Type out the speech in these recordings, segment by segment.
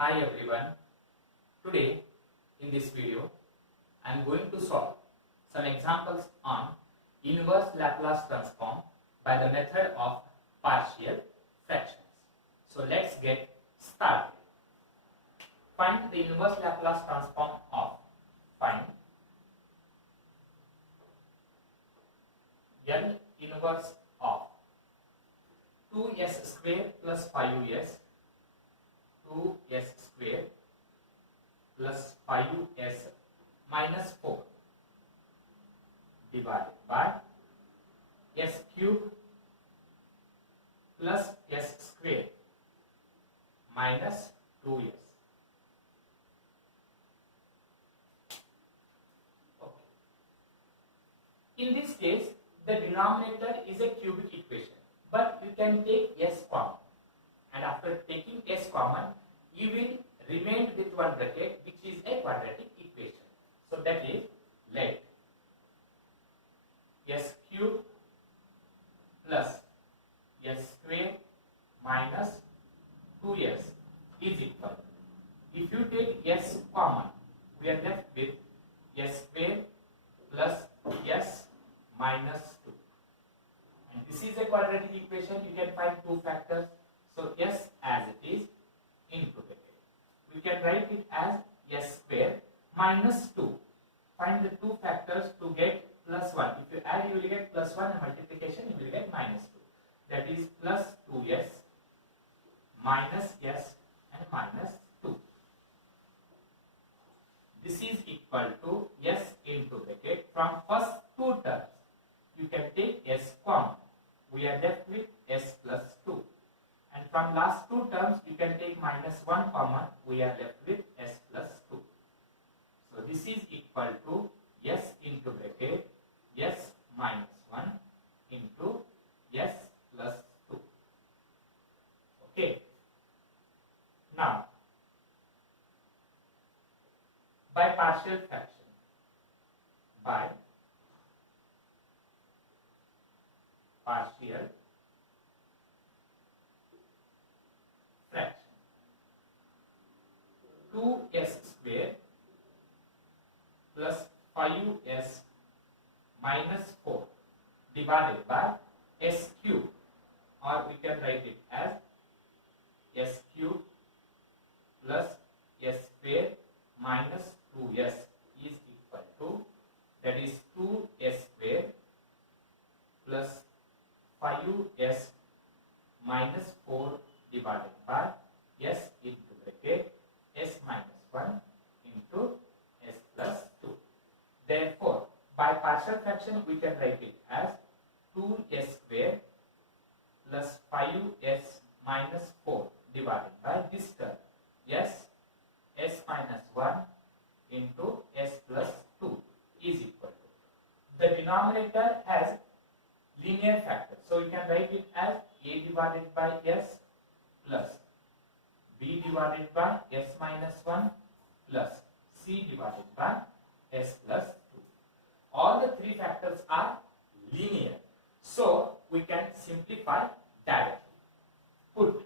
Hi everyone, today in this video I am going to solve some examples on inverse Laplace transform by the method of partial fractions. So let's get started. Find the inverse Laplace transform of L inverse of 2s square plus 5s 2s square plus 5s minus 4 divided by s cube plus s square minus 2s. Okay. In this case, the denominator is a cubic equation, but you can take s common, and after taking s common, you will remain with one bracket, which is a quadratic equation. So that is, let s cube plus s square minus 2s is equal. If you take s common, we are left with s square plus s minus 2. And this is a quadratic equation. You can find two factors. So s as it is into bracket. We can write it as s square minus 2. Find the two factors to get plus 1. If you add, you will get plus 1, and multiplication, you will get minus 2. That is plus 2s minus s and minus 2. This is equal to s into bracket. From first two terms, you can take s common. We are left with s plus 2. And from last two terms, you can take minus 1 common. We are left with s plus 2. So this is equal to s into bracket s minus 1 into s plus 2. Okay. Now, by partial fraction, partial fraction, 2s square plus 5s minus 4 divided by s cube, or we can write it as s cube plus s square minus 2s is equal to, that is 2s square plus 5s minus 4 divided by s into bracket s minus 1 into s plus 2. Therefore, by partial fraction, we can write it as 2s square plus 5s minus 4 divided by this term s minus 1 into s plus 2 is equal to. The denominator has linear factor, so you can write it as a divided by s plus b divided by s minus 1 plus c divided by s plus 2. All the three factors are linear, so we can simplify directly. Put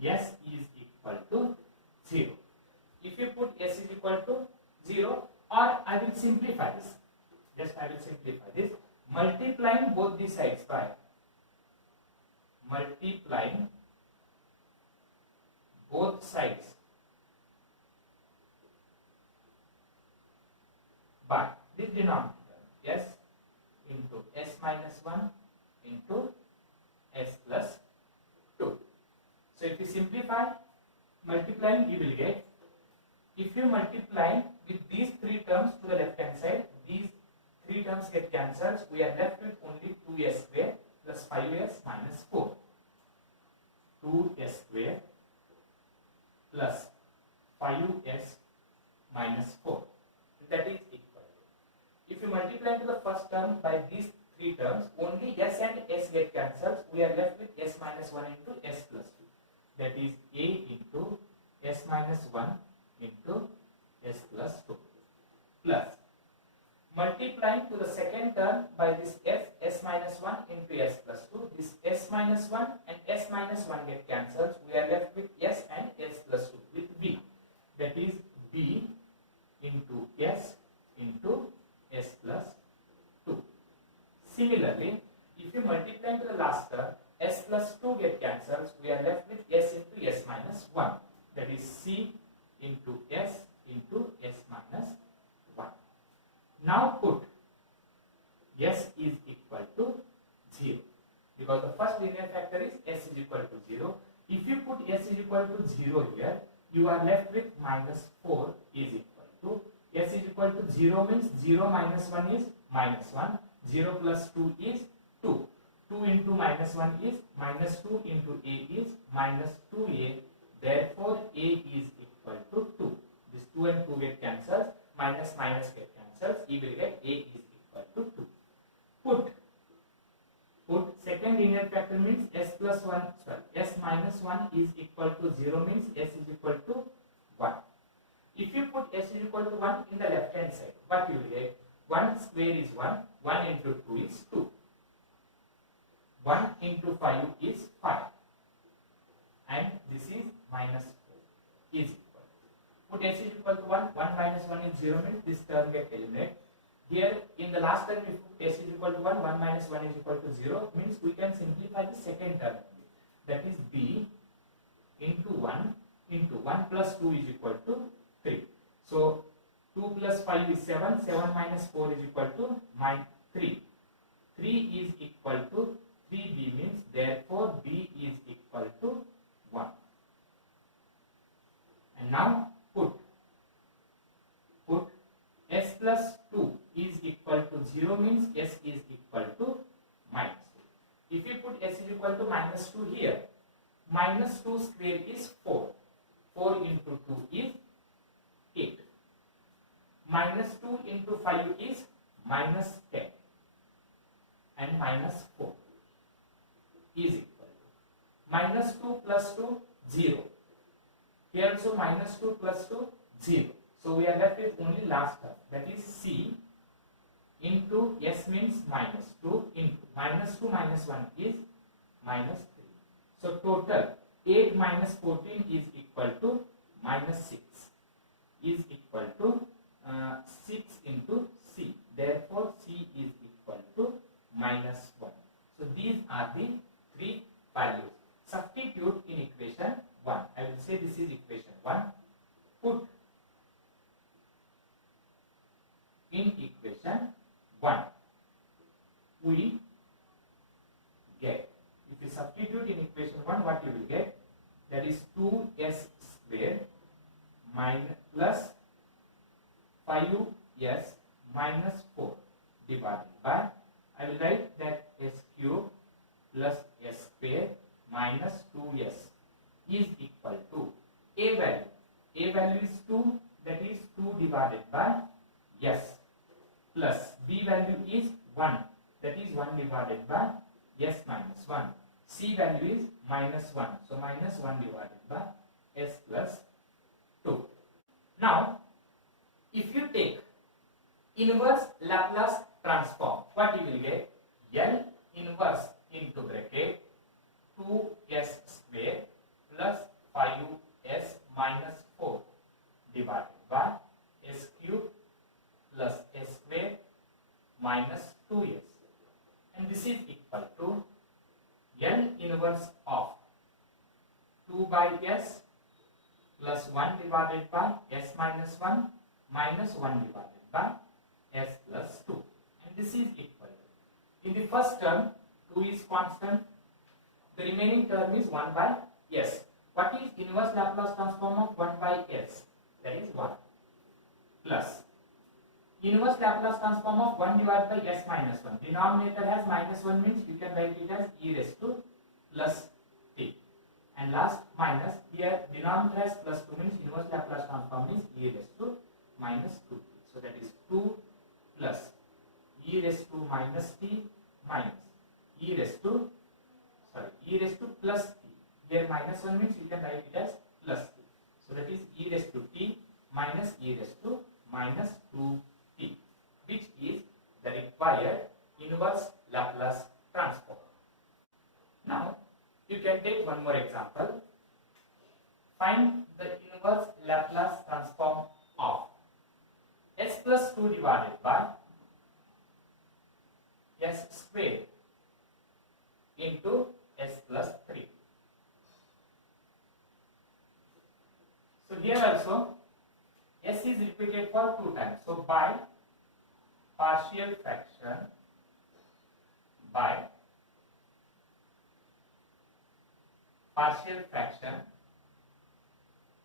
s is equal to 0. If you put s is equal to 0, or I will simplify this. I will simplify this. Multiplying both the sides by this denominator s into s minus 1 into s plus 2. So if you simplify, multiplying, you will get, if you multiply with these three terms to the left hand side, these three terms get cancelled. We are left with only 2s square plus 5s minus 4. 2s square plus 5s minus 4. That is equal to, if you multiply to the first term by these three terms, only s and s get cancelled. We are left with s minus 1 into s plus 2. That is a into s minus 1 into s plus 2 plus multiplying to the second term by this s minus 1 into s plus 2. This s minus 1 and s s minus 1 get cancelled. We are left with s and s plus 2 with b. That is b into s plus 2. Similarly, if you multiply to the last term, s plus 2 get cancelled. We are left with s into s minus 1. That is c into s minus 1. Now put s is equal to 0. Because the first linear factor is s is equal to 0. If you put s is equal to 0 here, you are left with minus 4 is equal to, s is equal to 0 means 0 minus 1 is minus 1, 0 plus 2 is 2. 2 into minus 1 is minus 2 into a is minus 2a. Therefore, a is equal to 2. This 2 and 2 get cancelled, minus minus get cancelled, you will get a is equal to 2. Put second linear factor means s plus 1, sorry, s minus 1 is equal to 0 means s is equal to 1. If you put s is equal to 1 in the left hand side, what you will get? 1 square is 1, 1 into 2 is 2. 1 into 5 is 5. And this is minus 4 is equal. Put s is equal to 1, 1 minus 1 is 0 means this term get eliminated. Here in the last term, if s is equal to 1, 1 minus 1 is equal to 0 means we can simplify the second term. That is b into 1 plus 2 is equal to 3. So 2 plus 5 is 7, 7 minus 4 is equal to 3. 3 is equal to 3b means therefore b is equal to 1. And now put s plus 2 is equal to 0 means s is equal to minus 2. If you put s is equal to minus 2 here, minus 2 square is 4. 4 into 2 is 8. Minus 2 into 5 is minus 10. And minus 4 is equal to minus 2 plus 2, 0. Here also minus 2 plus 2, 0. So we are left with only last term, that is c into s means minus 2 into minus 2 minus 1 is minus 3. So total 8 minus 14 is equal to minus 6 is equal to 6 into c. Therefore, c is equal to minus 1. So these are the three values. Substitute in equation 1. I will say this is equation 1. Put in equation 1. We get, if you substitute in equation 1, what you will get? That is 2s square minus plus 5s minus 4 divided by, I will write that s cube plus s square minus 2s is equal to a value. A value is 2, that is 2 divided by s, plus b value is 1, that is 1 divided by s minus 1. C value is minus 1, so minus 1 divided by s plus 2. Now, if you take inverse Laplace transform, what you will get? L inverse into bracket 2s square plus 5s minus 4 divided by s cube plus s square minus 2s. And this is equal to L inverse of 2 by s plus 1 divided by s minus 1 minus 1 divided by s plus 2. And this is equal to, in the first term 2 is constant, the remaining term is 1 by s. What is inverse Laplace transform of 1 by s? That is 1 plus inverse Laplace transform of 1 divided by s minus 1. Denominator has minus 1 means you can write it as e raised to plus t. And last minus, here denominator has plus 2 means inverse Laplace transform is e raised to minus 2t. So that is 2 plus e raised to minus t minus e raised to plus t. Here minus 1 means you can write it as plus t. So that is e raised to t minus e raised to minus 2t, which is the required inverse Laplace transform. Now You can take one more example. Find the inverse Laplace transform of s plus 2 divided by s square into s plus 3. So here also s is repeated for 2 times. So by partial fraction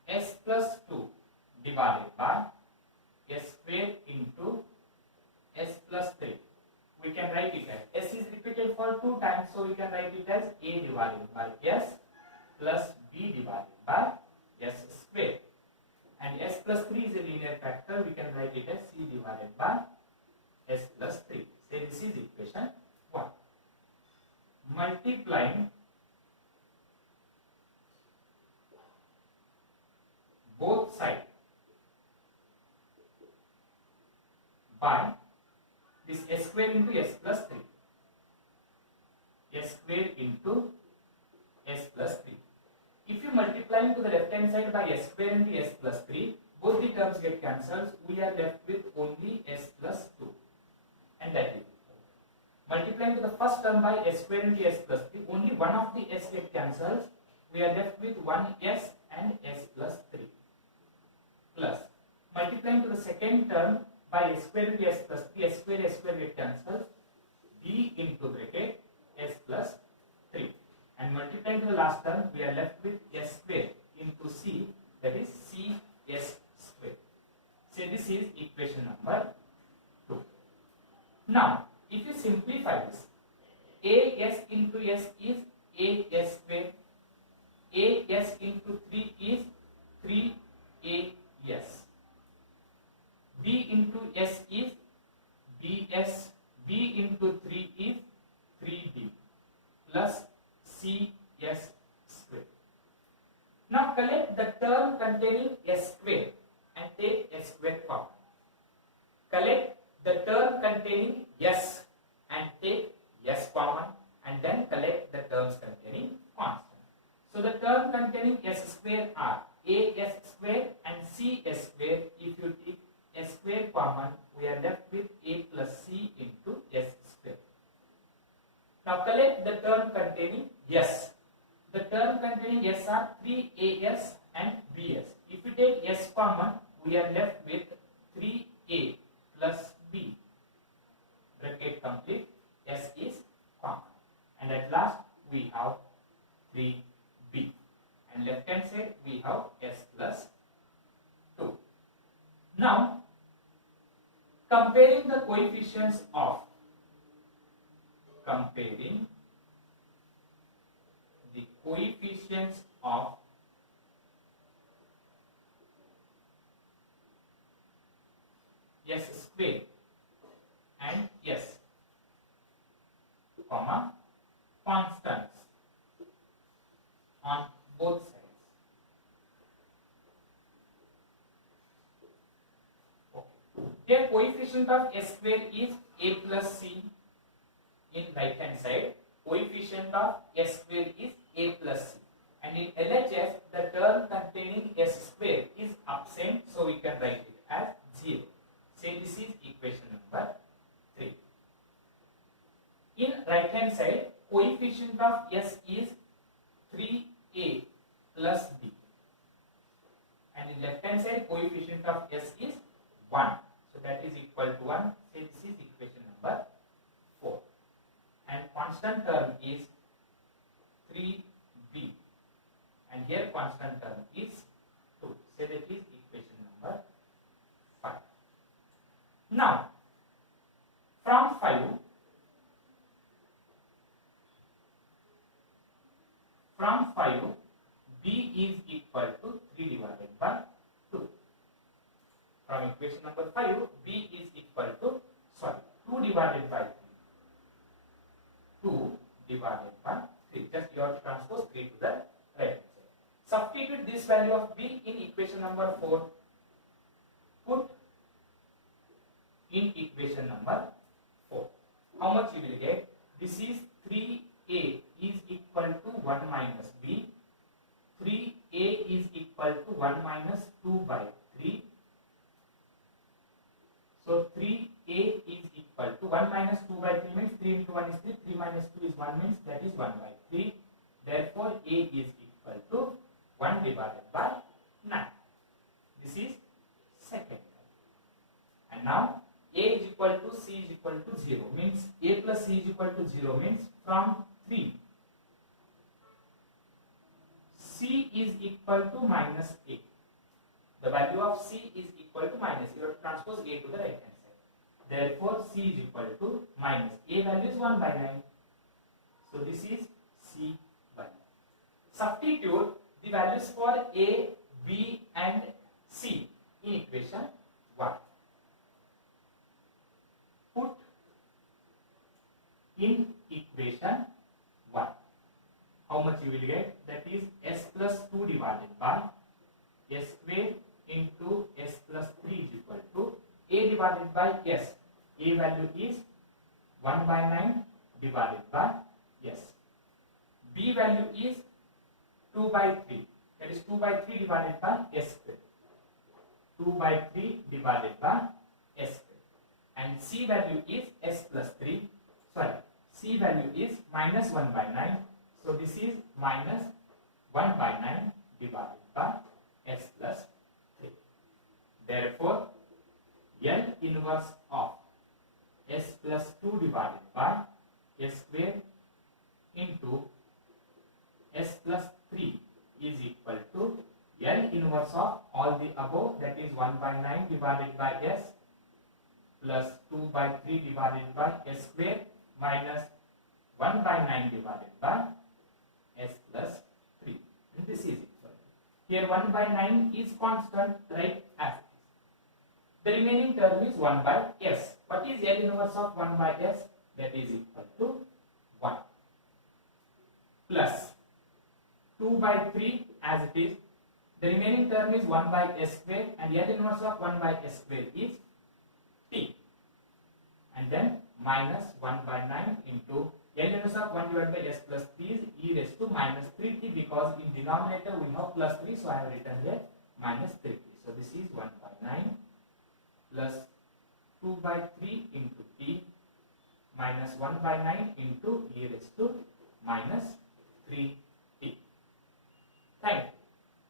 s plus 2 divided by s square into s plus 3. We can write it as s is repeated for 2 times, so we can write it as a divided by s plus b divided by s square. And s plus 3 is a linear factor, we can write it as c divided by s plus 3. So this is equation 1. Multiplying both sides by this s square into s plus 3. S square into s plus 3. If you multiply to the left hand side by s square into s plus 3, both the terms get cancelled. We are left with only s plus 2. And that is multiplying to the first term by s square into s plus 3, only one of the s get cancelled. We are left with one s and s plus 3. Plus multiplying to the second term by s square into s plus 3, s square get cancelled. D into bracket s plus 3. And multiplying to the last term, we are left with s square into c, that is c s square. So this is equation number 2. Now, if you simplify this, a s into s is a s square, a s into 3 is 3a s, b into s is bs, b into 3 is 3b plus cs square. Now collect the term containing s square and take s square common. Collect the term containing s and take s common, and then collect the terms containing constant. So the term containing s square are a s square and c s square. If you take s square common, we are left with a plus c into s square. Now collect the term containing s. The term containing s are 3as and bs. If you take s common, we are left with 3a plus b. Bracket complete, s is common. And at last we have 3b. And left hand side we have s plus 2. Now comparing the coefficients of s square and s, comma, constants on both sides. Okay. Here coefficient of s square is a plus c in right hand side. Coefficient of s square is a plus c. And in LHS, the term containing s square is absent, so we can write it as 0. Say this is equation number 3. In right hand side, coefficient of s is 3a plus b. And in left hand side, coefficient of s is 1. So that is equal to 1. Say this is equation number 4. And constant term is 3b. And here constant term is 2. Say that is equation number 5. Now, from 5, b is equal to 3 divided by 2. From equation number 5, b is equal to 2 divided by 3. 2 divided by 3. Just you have to transpose 3 to the right hand side. Substitute this value of b in equation number 4. Put in equation number 4. How much you will get? This is 3a is equal equal to 1 minus b. 3a is equal to 1 minus 2 by 3. So 3a is equal to 1 minus 2 by 3 means 3 into 1 is 3. 3 minus 2 is 1 means that is 1 by 3. Therefore a is equal to 1 divided by 9. This is second term. And now a is equal to c is equal to 0 means a plus c is equal to 0 means from 3 c is equal to minus a. The value of c is equal to minus. You have to transpose a to the right hand side. Therefore c is equal to minus a value is 1 by 9. So this is c value. Substitute the values for a, b and c in equation 1. Put in equation 1. How much you will get? That is s plus 2 divided by s square into s plus 3 is equal to a divided by s. A value is 1 by 9 divided by s. B value is 2 by 3. That is 2 by 3 divided by s square. 2 by 3 divided by s square. And c value is s plus 3. Sorry, c value is minus 1 by 9. So this is minus 1 by 9 divided by s plus 3. Therefore, L inverse of s plus 2 divided by s square into s plus 3 is equal to L inverse of all the above, that is 1 by 9 divided by s plus 2 by 3 divided by s square minus 1 by 9 divided by s plus 3. And this is equal. Here 1 by 9 is constant, right, as it is. The remaining term is 1 by s. What is L inverse of 1 by s? That is equal to 1 plus 2 by 3 as it is. The remaining term is 1 by s square, and L inverse of 1 by s square is t. And then minus 1 by 9 into L inverse of 1 divided by s plus 3 is e raised to minus 3t, because in denominator we have plus 3, so I have written here minus 3t. So this is 1 by 9 plus 2 by 3 into t minus 1 by 9 into e raised to minus 3t. Thank you.